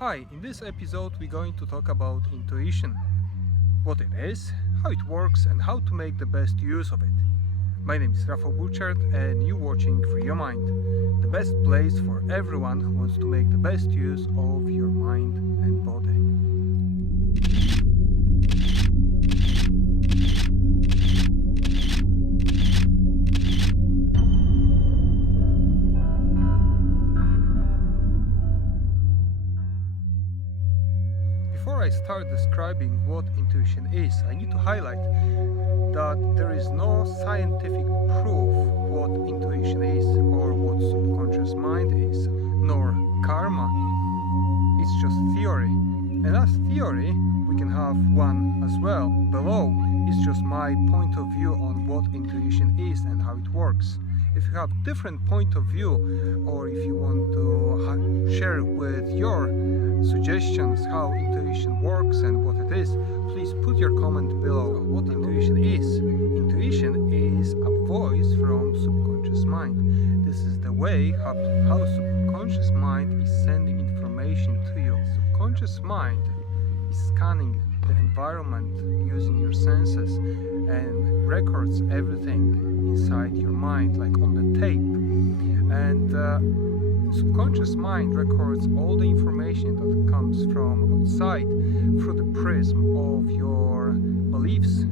Hi, in this episode we're going to talk about intuition, what it is, how it works and how to make the best use of it. My name is Rafal Burchard and you're watching Free Your Mind, the best place for everyone who wants to make the best use of your mind and body. Before I start describing what intuition is, I need to highlight that there is no scientific proof what intuition is or what subconscious mind is, nor karma. It's just theory. And as theory, we can have one as well. Below is just my point of view on what intuition is and how it works. If you have different point of view, or if you want to share with your suggestions how intuition works and what it is, please put your comment below. What intuition is? Intuition is a voice from subconscious mind. This is the way how subconscious mind is sending information to you. Subconscious mind is scanning the environment using your senses and records everything inside your mind, like on the tape. And subconscious mind records all the information that comes from outside through the prism of your beliefs,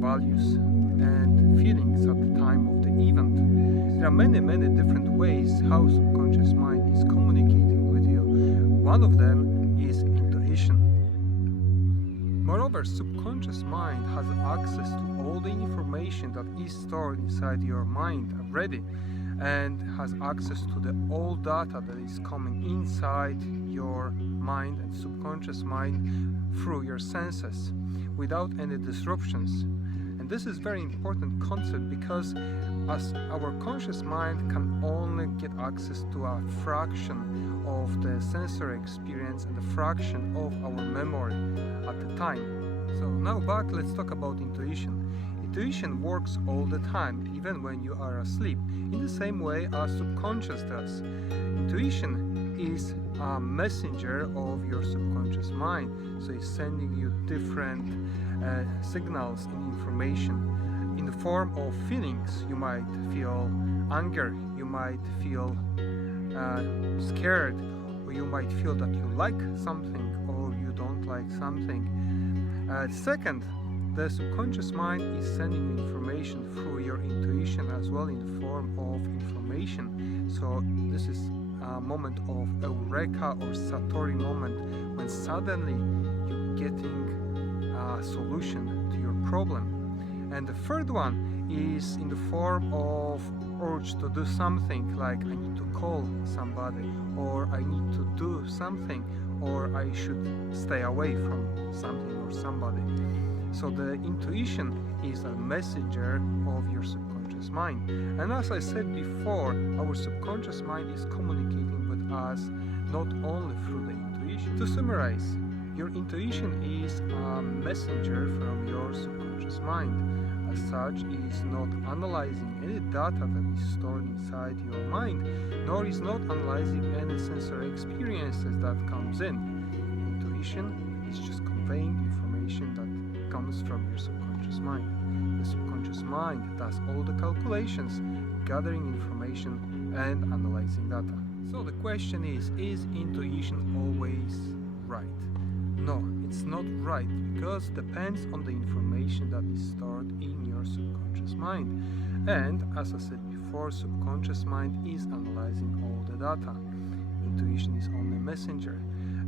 values and feelings at the time of the event. There are many different ways how subconscious mind is communicating with you. One of them is intuition. Moreover, subconscious mind has access to all the information that is stored inside your mind already, and has access to the all data that is coming inside your mind and subconscious mind through your senses without any disruptions. And this is very important concept because as our conscious mind can only get access to a fraction of the sensory experience and a fraction of our memory at the time. So now back, let's talk about intuition. Intuition works all the time, even when you are asleep, in the same way as subconscious does. Intuition is a messenger of your subconscious mind, so it's sending you different signals and information in the form of feelings. You might feel anger, you might feel scared, or you might feel that you like something or you don't like something. Second, the subconscious mind is sending you information through your intuition as well in the form of information. So this is a moment of eureka or satori moment when suddenly you're getting a solution to your problem. And the third one is in the form of urge to do something, like I need to call somebody, or I need to do something, or I should stay away from something or somebody. So the intuition is a messenger of your subconscious mind. And as I said before, our subconscious mind is communicating with us not only through the intuition. To summarize, your intuition is a messenger from your subconscious mind. As such, it is not analyzing any data that is stored inside your mind, nor is not analyzing any sensory experiences that comes in. Intuition is just conveying information that comes from your subconscious mind. The subconscious mind does all the calculations, gathering information and analyzing data. So the question is intuition always right? No, it's not right, because it depends on the information that is stored in your subconscious mind. And as I said before, subconscious mind is analyzing all the data. Intuition is only a messenger.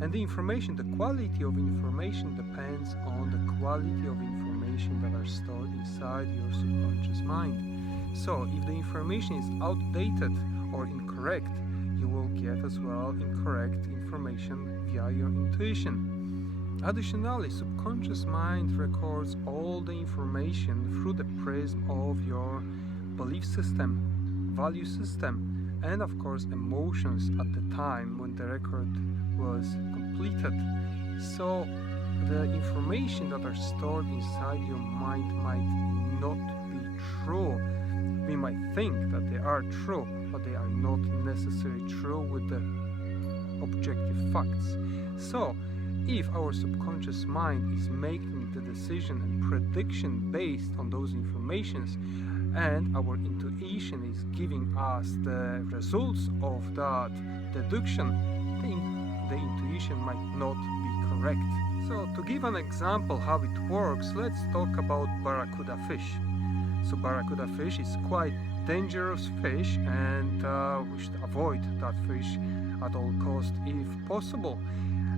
And the information, the quality of information depends on the quality of information that are stored inside your subconscious mind. So if the information is outdated or incorrect, you will get as well incorrect information via your intuition. Additionally, subconscious mind records all the information through the prism of your belief system, value system, and of course emotions at the time when the record was completed. So the information that are stored inside your mind might not be true. We might think that they are true, but they are not necessarily true with the objective facts. So if our subconscious mind is making the decision and prediction based on those informations, and our intuition is giving us the results of that deduction, the intuition might not be correct. So to give an example how it works, let's talk about barracuda fish. So barracuda fish is quite dangerous fish, and we should avoid that fish at all costs if possible.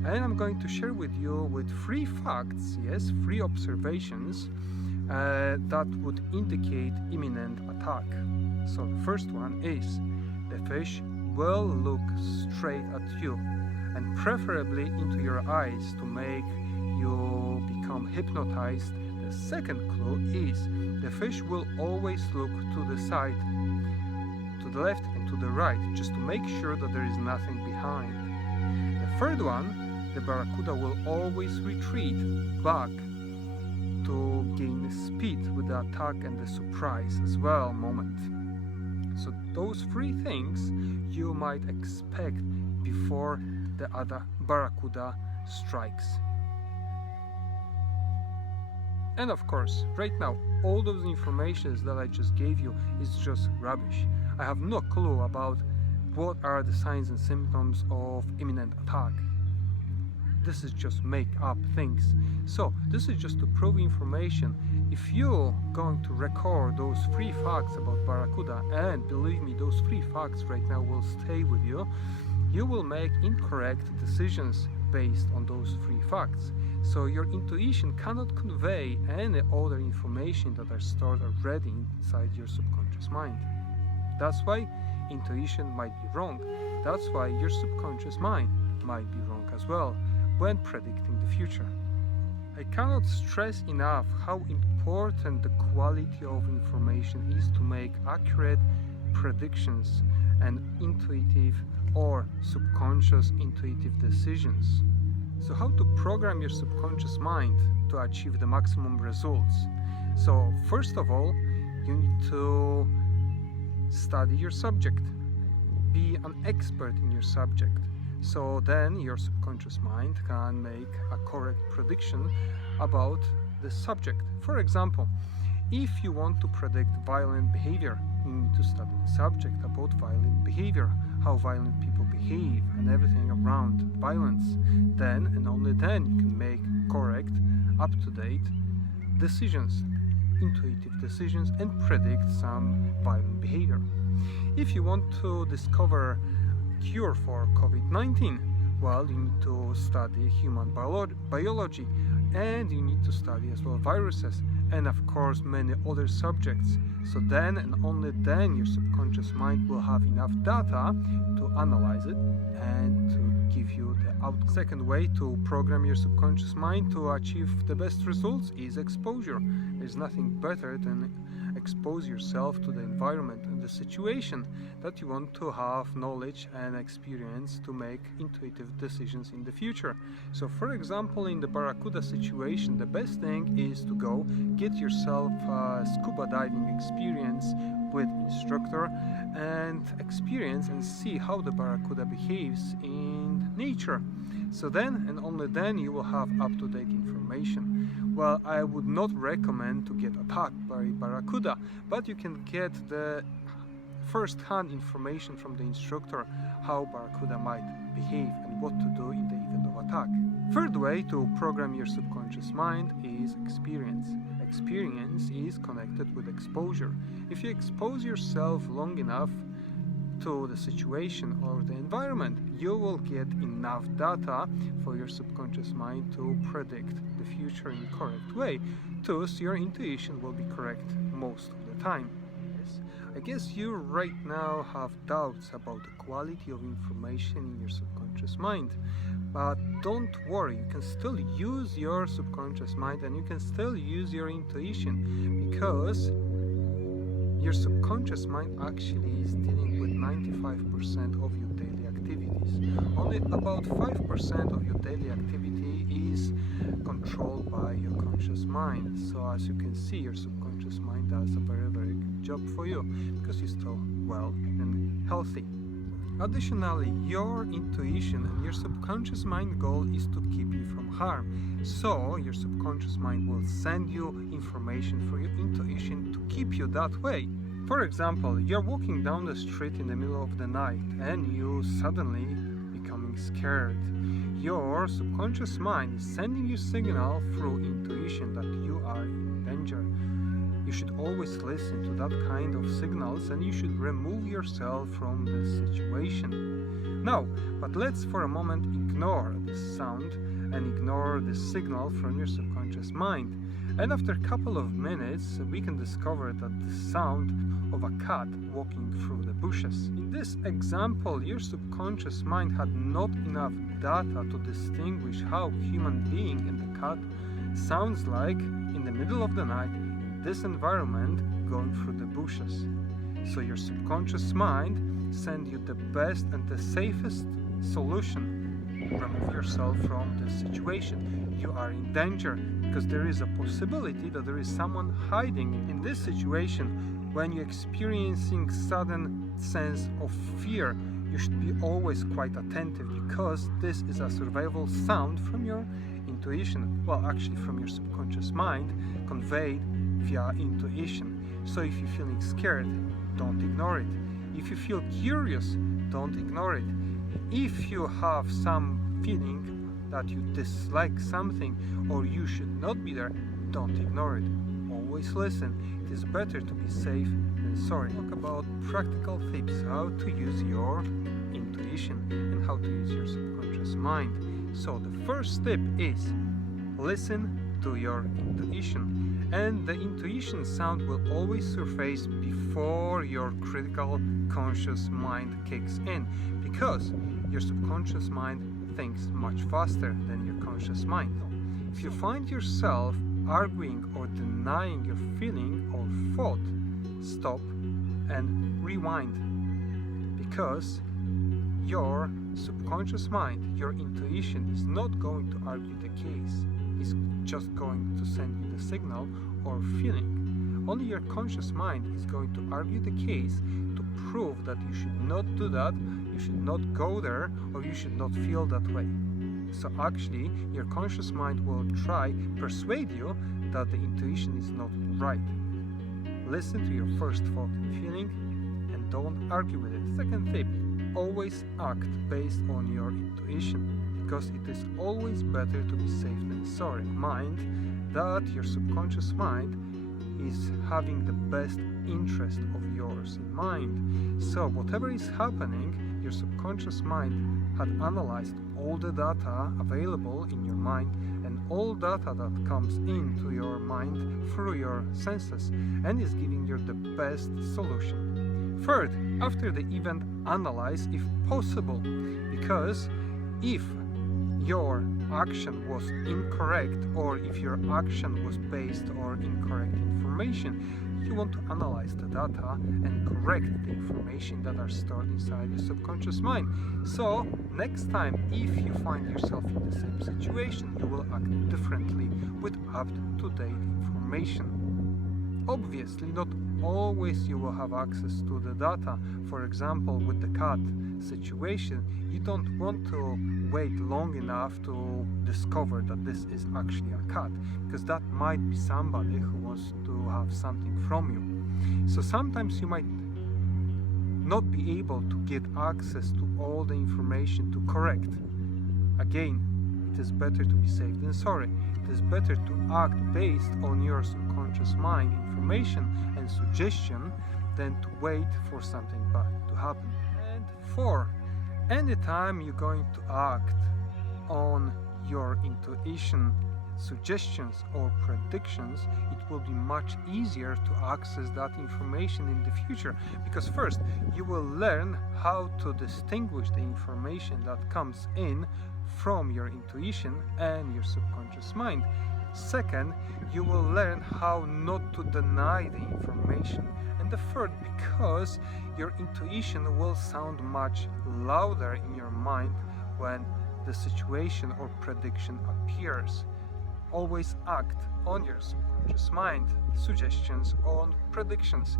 And I'm going to share with you with 3 facts, yes, 3 observations that would indicate imminent attack. So the first one is the fish will look straight at you, and preferably into your eyes to make you become hypnotized. The second clue is the fish will always look to the side, to the left and to the right, just to make sure that there is nothing behind. The third one, the barracuda will always retreat back to gain speed with the attack and the surprise as well moment. So those 3 things you might expect before the other barracuda strikes. And of course, right now, all those informations that I just gave you is just rubbish. I have no clue about what are the signs and symptoms of imminent attack. This is just make up things. So this is just to prove information. If you're going to record those 3 facts about barracuda, and believe me, those 3 facts right now will stay with you, you will make incorrect decisions based on those 3 facts. So your intuition cannot convey any other information that are stored already inside your subconscious mind. That's why intuition might be wrong. That's why your subconscious mind might be wrong as well when predicting the future. I cannot stress enough how important the quality of information is to make accurate predictions and intuitive or subconscious intuitive decisions. So how to program your subconscious mind to achieve the maximum results? So first of all, you need to study your subject. Be an expert in your subject. So then your subconscious mind can make a correct prediction about the subject. For example, if you want to predict violent behavior, you need to study the subject about violent behavior, how violent people behave and everything around violence. Then and only then you can make correct, up-to-date decisions, intuitive decisions, and predict some violent behavior. If you want to discover cure for COVID-19, well, you need to study human biology, and you need to study as well viruses, and of course many other subjects. So then and only then your subconscious mind will have enough data to analyze it and to give you the outcome. Second way to program your subconscious mind to achieve the best results is exposure. There's nothing better than expose yourself to the environment and the situation that you want to have knowledge and experience to make intuitive decisions in the future. So for example, in the barracuda situation, the best thing is to go get yourself a scuba diving experience with instructor and experience and see how the barracuda behaves in nature. So then and only then you will have up-to-date information. Well, I would not recommend to get attacked by barracuda, but you can get the first-hand information from the instructor how barracuda might behave and what to do in the event of attack. Third way to program your subconscious mind is experience. Experience is connected with exposure. If you expose yourself long enough to the situation or the environment, you will get enough data for your subconscious mind to predict the future in the correct way. Thus, your intuition will be correct most of the time. Yes. I guess you right now have doubts about the quality of information in your subconscious mind, but don't worry, you can still use your subconscious mind and you can still use your intuition, because your subconscious mind actually is dealing with 95% of your daily activities. Only about 5% of your daily activity is controlled by your conscious mind. So as you can see, your subconscious mind does a very, very good job for you because you're still well and healthy. Additionally, your intuition and your subconscious mind goal is to keep you from harm. So your subconscious mind will send you information for your intuition to keep you that way. For example, you're walking down the street in the middle of the night and you suddenly becoming scared. Your subconscious mind is sending you signal through intuition that you are in danger. You should always listen to that kind of signals and you should remove yourself from the situation. Now, but let's for a moment ignore this sound and ignore the signal from your subconscious mind. And after a couple of minutes, we can discover that the sound of a cat walking through the bushes. In this example, your subconscious mind had not enough data to distinguish how human being and the cat sounds like in the middle of the night in this environment going through the bushes. So your subconscious mind sends you the best and the safest solution. Remove yourself from this situation. You are in danger because there is a possibility that there is someone hiding. In this situation, when you're experiencing sudden sense of fear, you should be always quite attentive because this is a survival sound from your intuition. Well, actually from your subconscious mind conveyed via intuition. So if you're feeling scared, don't ignore it. If you feel curious, don't ignore it. If you have some feeling that you dislike something or you should not be there, don't ignore it. Always listen. It is better to be safe than sorry. Talk about practical tips how to use your intuition and how to use your subconscious mind. So the first tip is listen to your intuition, and the intuition sound will always surface before your critical conscious mind kicks in, because your subconscious mind thinks much faster than your conscious mind. If you find yourself arguing or denying your feeling or thought, stop and rewind, because your subconscious mind, your intuition, is not going to argue the case. It's just going to send you the signal or feeling. Only your conscious mind is going to argue the case to prove that you should not do that, you should not go there, or you should not feel that way. So actually, your conscious mind will try persuade you that the intuition is not right. Listen to your first thought and feeling and don't argue with it. Second tip, always act based on your intuition, because it is always better to be safe than sorry. Mind that your subconscious mind is having the best interest of yours in mind. So whatever is happening, your subconscious mind had analyzed all the data available in your mind and all data that comes into your mind through your senses and is giving you the best solution. Third, after the event, analyze if possible, because if your action was incorrect or if your action was based on incorrect information, you want to analyze the data and correct the information that are stored inside your subconscious mind. So next time, if you find yourself in the same situation, you will act differently with up-to-date information. Obviously, not always you will have access to the data. For example, with the cat situation, you don't want to wait long enough to discover that this is actually a cat, because that might be somebody who wants to have something from you. So sometimes you might not be able to get access to all the information to correct. Again, it is better to be safe than sorry. It is better to act based on your subconscious mind information and suggestion than to wait for something bad to happen. And 4, anytime you're going to act on your intuition, suggestions or predictions, it will be much easier to access that information in the future, because first you will learn how to distinguish the information that comes in from your intuition and your subconscious mind. Second, you will learn how not to deny the information. And the third, because your intuition will sound much louder in your mind when the situation or prediction appears. Always act on your subconscious mind, suggestions on predictions.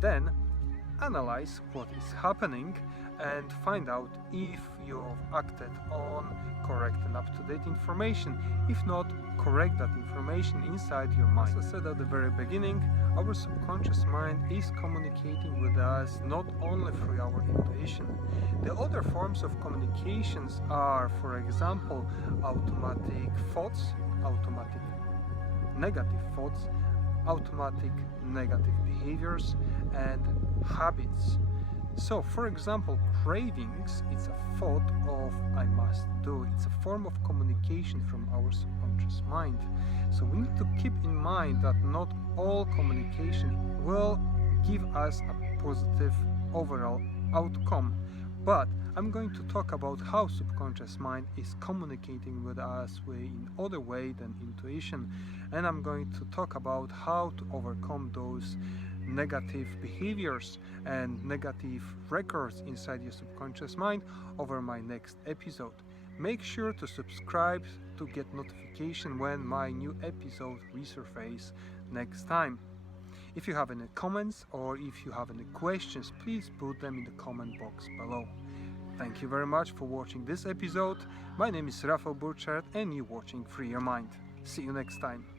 Then analyze what is happening and find out if you've acted on correct and up-to-date information. If not, correct that information inside your mind. As I said at the very beginning, our subconscious mind is communicating with us not only through our intuition. The other forms of communications are, for example, automatic thoughts, automatic negative thoughts, automatic negative behaviors, and habits. So, for example, cravings, it's a thought of I must do. It's a form of communication from our subconscious mind. So we need to keep in mind that not all communication will give us a positive overall outcome. But I'm going to talk about how subconscious mind is communicating with us in other way than intuition, and I'm going to talk about how to overcome those negative behaviors and negative records inside your subconscious mind over my next episode. Make sure to subscribe to get notification when my new episode resurface next time. If you have any comments or if you have any questions, please put them in the comment box below. Thank you very much for watching this episode. My name is Rafal Burchard and you're watching Free Your Mind. See you next time.